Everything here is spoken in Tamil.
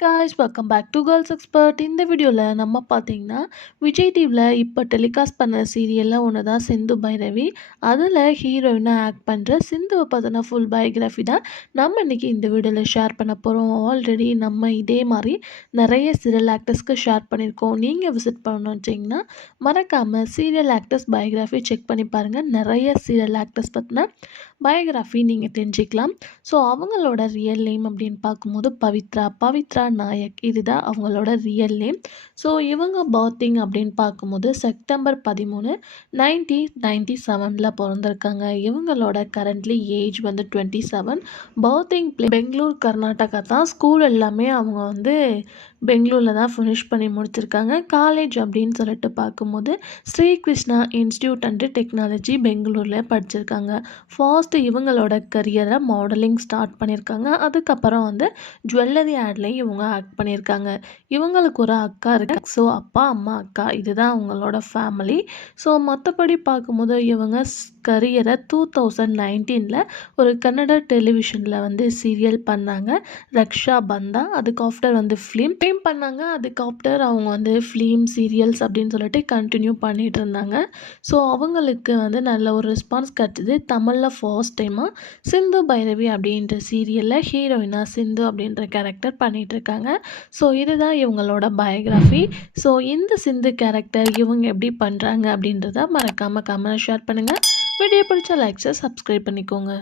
guys, welcome back to Girls Expert. இந்த வீடியோவில் நம்ம பார்த்தீங்கன்னா விஜய் டிவியில் இப்போ டெலிகாஸ்ட் பண்ண சீரியலில் ஒன்று தான் சிந்து பைரவி. அதில் ஹீரோயினாக ஆக்ட் பண்ணுற சிந்துவை பார்த்தோன்னா ஃபுல் பயோகிராஃபி தான் நம்ம இன்றைக்கி இந்த வீடியோவில் ஷேர் பண்ண போகிறோம். ஆல்ரெடி நம்ம இதே மாதிரி நிறைய சீரியல் ஆக்டர்ஸ்க்கு ஷேர் பண்ணியிருக்கோம். நீங்கள் விசிட் பண்ணணும்னு வச்சிங்கன்னா மறக்காமல் சீரியல் ஆக்டர்ஸ் பயோகிராஃபி செக் பண்ணி பாருங்கள். நிறைய சீரியல் ஆக்டர்ஸ் பற்றின பயோகிராஃபி நீங்கள் தெரிஞ்சுக்கலாம். ஸோ அவங்களோட ரியல் நேம் அப்படின்னு பார்க்கும்போது பவித்ரா நாயக், இதுதான் அவங்களோட ரியல் நேம். ஸோ இவங்க பர்த்திங் அப்படின்னு பார்க்கும்போது செப்டம்பர் 13, 1997 பிறந்திருக்காங்க. இவங்களோட கரண்ட்லி ஏஜ் வந்து 27. பர்த்திங் பெங்களூர் கர்நாடகா தான். ஸ்கூல் எல்லாமே அவங்க வந்து பெங்களூரில் தான் ஃபினிஷ் பண்ணி முடிச்சிருக்காங்க. காலேஜ் அப்படின்னு சொல்லிட்டு பார்க்கும்போது Shri Krishna institute and technology பெங்களூரில் படிச்சிருக்காங்க. ஃபர்ஸ்ட் இவங்களோட கரியரை மாடலிங் ஸ்டார்ட் பண்ணியிருக்காங்க. அதுக்கப்புறம் வந்து ஜுவல்லரி ஆட்லேயும் இவங்க ஆக்ட் பண்ணியிருக்காங்க. இவங்களுக்கு ஒரு அக்கா இருக்கு. ஸோ அப்பா, அம்மா, அக்கா, இதுதான் அவங்களோட ஃபேமிலி. ஸோ மற்றபடி பார்க்கும்போது இவங்க கரியரை 2019 ஒரு கன்னட டெலிவிஷனில் வந்து சீரியல் பண்ணாங்க, ரக்ஷா பந்தா. அதுக்கு ஆஃப்டர் வந்து ஃபிலிம் பண்ணாங்க. அதுக்கு ஆஃப்டர் அவங்க வந்து ஃபிலிம் சீரியல்ஸ் அப்படின்னு சொல்லிட்டு கண்டினியூ பண்ணிட்டு இருந்தாங்க. ஸோ அவங்களுக்கு வந்து நல்ல ஒரு ரெஸ்பான்ஸ் கிடச்சிது. தமிழில் ஃபர்ஸ்ட் டைமாக சிந்து பைரவி அப்படின்ற சீரியலில் ஹீரோயினாக சிந்து அப்படின்ற கேரக்டர் பண்ணிகிட்ருக்காங்க. ஸோ இதுதான் இவங்களோட பயோகிராஃபி. ஸோ இந்த சிந்து கேரக்டர் இவங்க எப்படி பண்ணுறாங்க அப்படின்றத மறக்காமல் கமெண்ட் ஷேர் பண்ணுங்கள். வீடியோ பிடிச்ச லைக்ஸை சப்ஸ்கிரைப் பண்ணிக்கோங்க.